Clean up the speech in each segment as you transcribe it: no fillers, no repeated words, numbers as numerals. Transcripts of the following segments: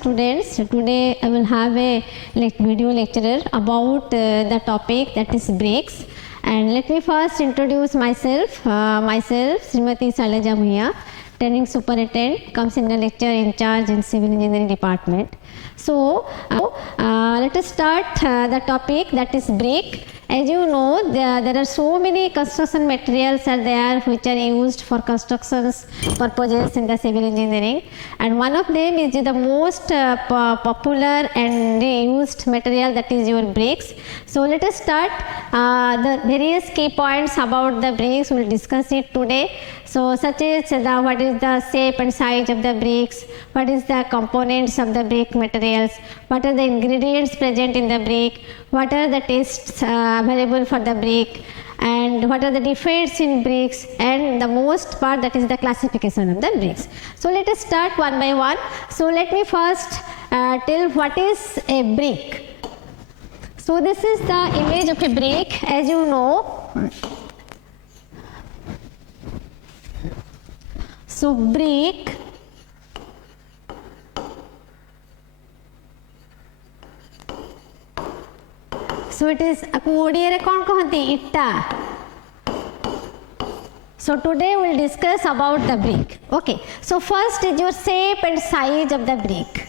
students. Today I will have a video lecture about the topic that is brakes. And let me first introduce myself. Myself, Srimati Shailaja Bhuiya, training superintendent, comes in the lecture in charge in civil engineering department. So let us start the topic that is brake. As you know, there are so many construction materials are there which are used for constructions purposes in the civil engineering, and one of them is the most popular and used material, that is your brakes. So let us start the various key points about the brakes. We will discuss it today. So such as what is the shape and size of the brakes, what is the components of the brake materials, what are the ingredients present in the brake, what are the tests available for the brake, and what are the defects in brakes, and the most part, that is the classification of the brakes. So let us start one by one. So let me first tell what is a brake. So this is the image of a brake. As you know, so brake so it is ଓଡ଼ିଆରେ କ'ଣ କହନ୍ତି ଇଟା. So today we will discuss about the brake. Okay, so first is your shape and size of the brake.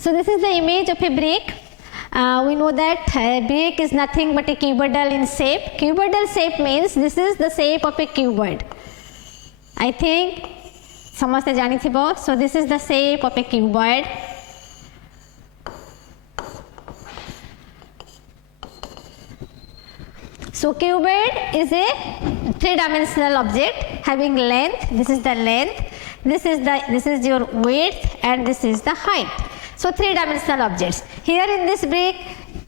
So this is the image of a brake. We know that brake is nothing but a cuboidal in shape. Cuboidal shape means this is the shape of a cuboid. I think ସମସ୍ତେ ଜାଣିଥିବ. So this is the shape of a cuboid. So cuboid is a three-dimensional object having length. This is the length. This is your width, and this is the height. So three-dimensional objects. Here in this brake,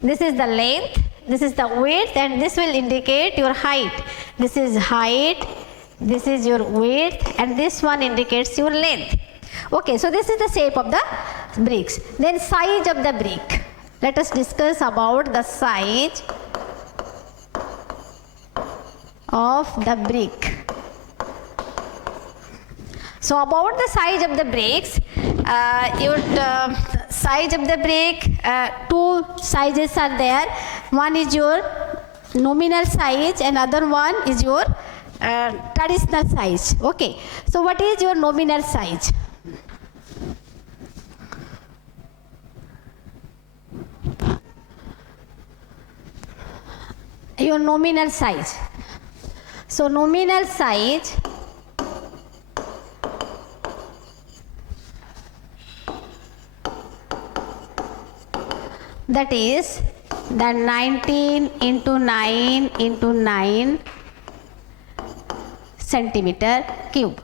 this is the length, this is the width, and this will indicate your height. This is height, this is your width, and this one indicates your length. Okay, so this is the shape of the brakes. Then size of the brake. Let us discuss about the size of the brake. So about the size of the brakes, your size of the brake, two sizes are there. One is your nominal size, and other one is your traditional size. Okay, so what is your nominal size? Your nominal size. So nominal size that is the 19 into 9 into 9 centimeter cube.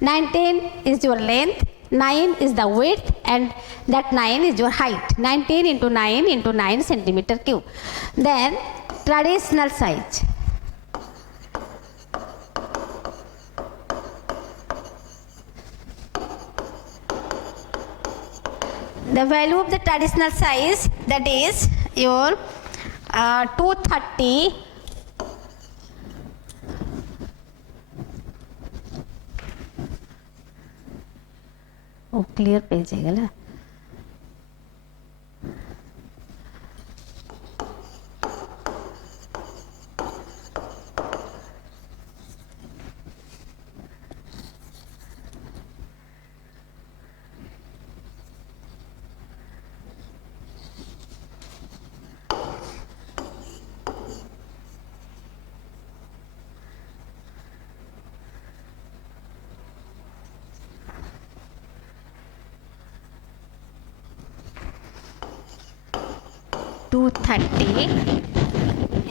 19 is your length, 9 is the width, and that 9 is your height. 19 into 9 into 9 centimeter cube. Then traditional size. The value of the traditional size, that is your 230 clear page है. 230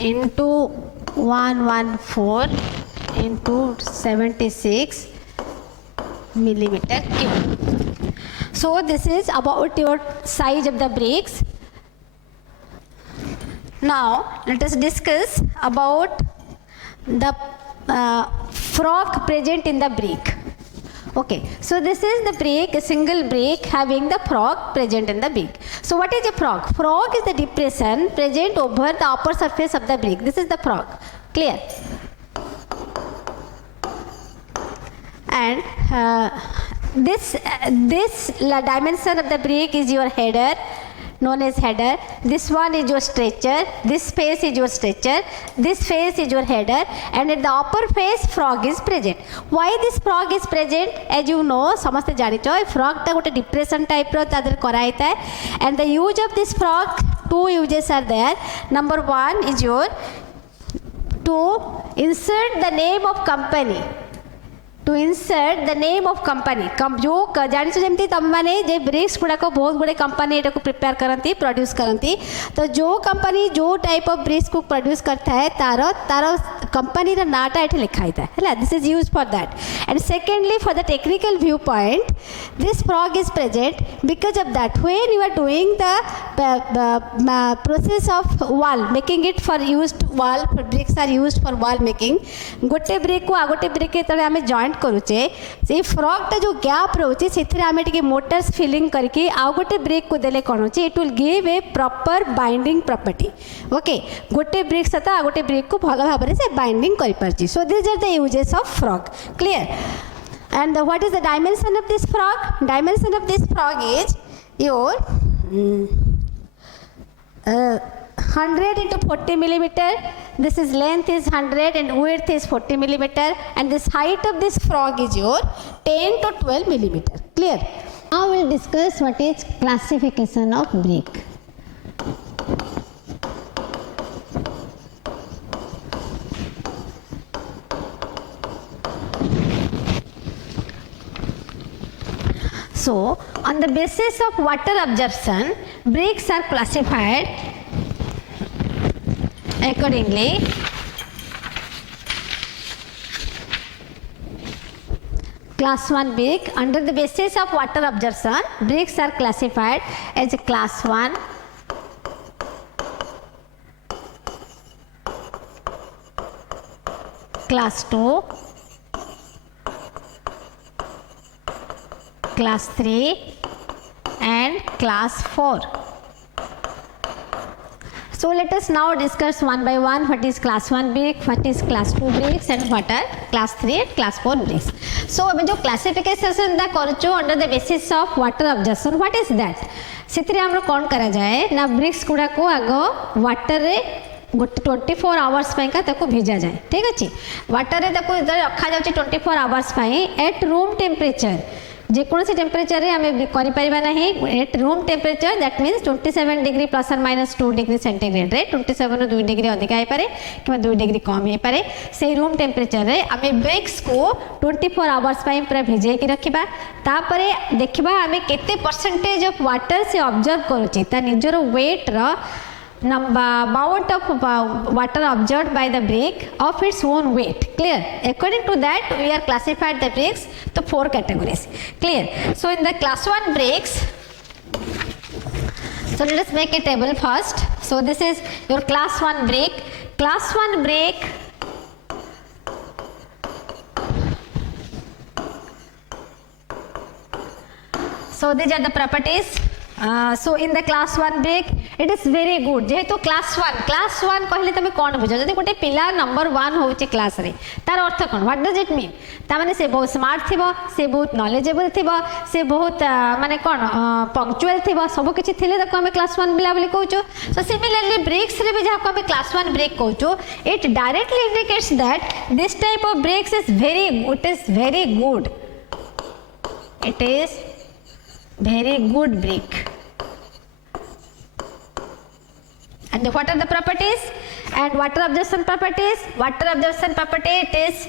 into 114 into 76 millimeter cube. So this is about your size of the brakes. Now let us discuss about the froth present in the brake. Okay, so this is the break, a single break having the frog present in the beak. So what is a frog? Frog is the depression present over the upper surface of the break. This is the frog. Clear? And this dimension of the break is your header, known as header. This one is your stretcher, this face is your stretcher, this face is your header, and at the upper face frog is present. Why this frog is present? As you know, samaste janicho, frog ta gote depression type ro ta der karaita, and the use of this frog, two uses are there. Number one is your to insert the name of company. To insert the name of company. जो जानी जमी तुम मैंने जे BRICS गुड़ाक बहुत गुड़े company यहाँ को prepare करती प्रोड्यूस करती तो जो कंपनी जो टाइप ऑफ ब्रिक्स को प्रोड्यूस करता है तार तार कंपनी नाटा ये लिखाई था है this is use for that and secondly for the technical view point this frog is present because of that when you are doing the process of wall making it for use wall bricks are use for wall making गोटे brick को आ गोटे brick जो आम joint करुचे से frog टा जो गैप रोचे से आम टे मोटर्स फिलिंग करके आउ गोटे ब्रेक को देले कौन होचे it will give a proper binding property okay गोटे ब्रेक सहित आ गोटे ब्रेक को भल भाव से बाइंडिंग कर पारछि so this are the uses of frog clear and what is the dimension of this frog dimension of this frog is your 100 into 40 millimeter. This is length is 100 and width is 40 millimeter, and this height of this frog is your 10 to 12 millimeter. Clear? Now we'll discuss what is classification of break. So, on the basis of water absorption, breaks are classified accordingly. Class 1 break under the basis of water absorption, breaks are classified as a class 1, class 2, class 3 and class 4. So let us now discuss one by one what is class 1 break, what is class 2 breaks and what are class 3 and class 4 breaks. So अबे जो classification दा करचो under the basis of water absorption, what is that? सेतरे हमरो कौन करा जाए ना BRICS गुड़ा को आगो वाटर रे 24 आवर्स का ताको भेजा जाए ठीक अच्छे वाटर रे ताको रखा जाउची 24 आवर्स एट रूम टेम्परेचर जेकोसी टेम्परेचर रे आमे करि परिबा नाही at room temperature that means 27 degree plus और माइनस 2 डिग्री सेंटीग्रेड रे 27 2 डिग्री अधिक आइ पारे कि 2 डिग्री कम आइ पारे से रूम टेम्परेचर रे आमे ब्रिक्स को 24 आवर्स पूरा भेजे की रखिबा तापरे देखिबा आमे केते परसेंटेज ऑफ वाटर से ऑब्जर्व करूची ता निजर वेट रो amount of water absorbed by the brick of its own weight. Clear? According to that, we are classified the bricks to 4 categories. Clear? So in the class 1 bricks, so let us make a table first. So this is your class 1 brick. Class 1 brick so these are the properties. So in the class 1 break it is very good जेहेतु class 1 कहले तमे कोन बुझ जदि गोटे पिला number 1 होउची class रे तार अर्थ कोन व्हाट डज इट मीन ता माने से बहुत स्मार्ट थिबो से बहुत नॉलेजेबल थिबो से बहुत माने कोन पंक्चुअल थिबो सब किछि थिले तको हमें क्लास 1 पिला बोली कहउचो सो सिमिलरली ब्रेक्स रे भी जा को हमें क्लास 1 ब्रेक कहउचो it directly indicates that this type of breaks is very good it is very good brick. And what are the properties and water absorption properties? Water absorption property, it is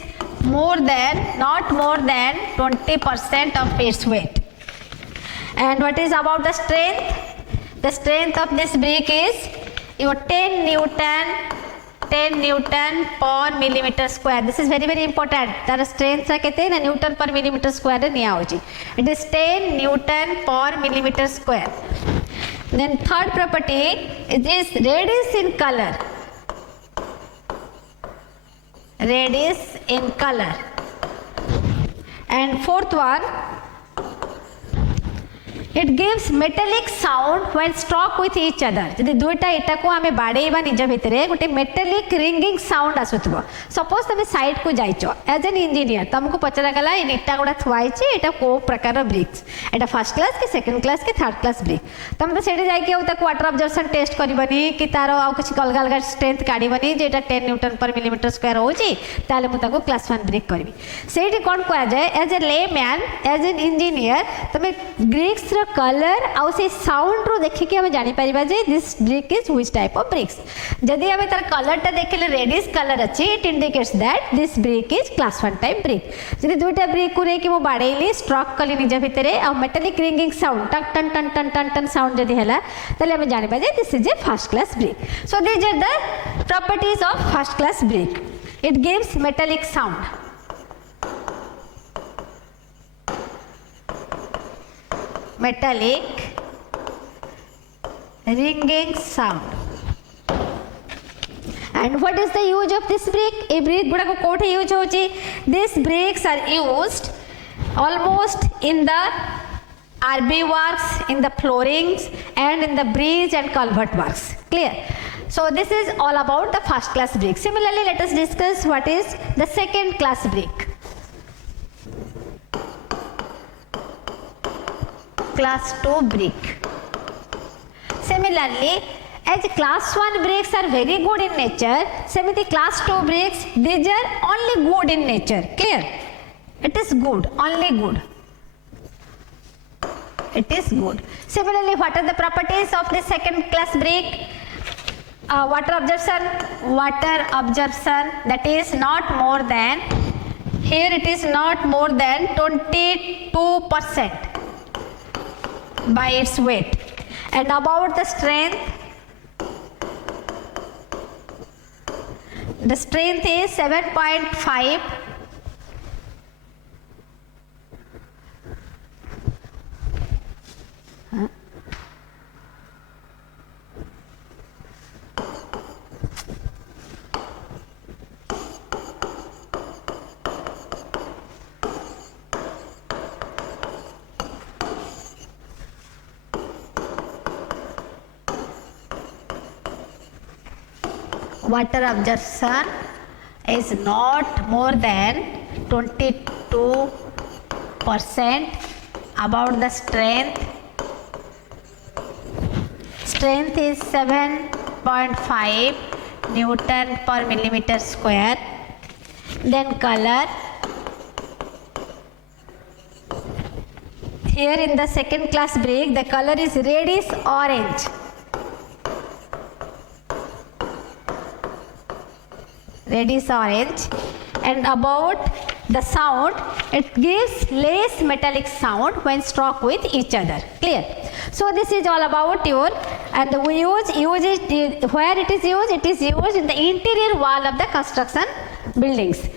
not more than 20% of its weight. And what is about the strength? The strength of this brick is your 10 Newton per millimeter square. This is very important. That strength kete na Newton per millimeter square re niya hoji. It is 10 Newton per millimeter square. Then third property is reddish in color. Reddish in color. And fourth one, it gives metallic sound when struck with each other. जदि दुईटा इटा को आमे बाड़ेबा निज भितरे गोटे metallic ringing sound आसुथबो. Suppose तुम side को जाइचो एज एन इंजीनियर तुमको पचरा गला इन इटा गुडा थुआइची एटा को प्रकार ब्रिक्स एटा फर्स्ट क्लास कि सेकंड क्लास कि थर्ड क्लास ब्रिक तुम तो सेठी जाई के ताको वाटर ऑब्जर्वेशन टेस्ट करबनी कि तारो आ कुछ अलग अलग स्ट्रेंथ काढीबनी जे एटा 10 न्यूटन पर मिलीमीटर स्क्वायर होची ताले मु ताको क्लास 1 ब्रिक करबी. सेठी कोन कहा जाय as a layman as an engineer तुम ब्रिक्स कलर आउ से साउंड रो देखिके हमें जानि परिबा जे this brick is which type of bricks. जदि हमें तार कलर टा देखले रेडिश कलर अछि it indicates that this brick is class 1 type brick. जदि दुईटा ब्रिक को कि मो बाडेली स्ट्रक कली निज भितरे आ मेटालिक रिंगिंग साउंड टक टन टन टन टन टन साउंड जदि हला तले हमें जानि जे this is a first class brick. So these are the properties of first class brick. It gives metallic sound, metallic ringing sound. And what is the use of this brick? A brick गुड़ा को कोठे use होची. These bricks are used almost in the RB works, in the floorings and in the bridge and culvert works. Clear? So this is all about the first class brick. Similarly, let us discuss what is the second class brick. Class 2 brick. Similarly, as class 1 bricks are very good in nature, semiti class 2 bricks, these are only good in nature. Clear? It is good, only good. It is good. Similarly, what are the properties of the second class brick? Water absorption, that is not more than, here it is not more than 22% by its weight. And about the strength is 7.5 water absorption is not more than 22%. About the strength is 7.5 Newton per millimeter square. Then color, here in the second class brick the color is reddish orange. Reddish orange. And about the sound, it gives less metallic sound when struck with each other. Clear? So this is all about your, and we use it where it is used in the interior wall of the construction buildings.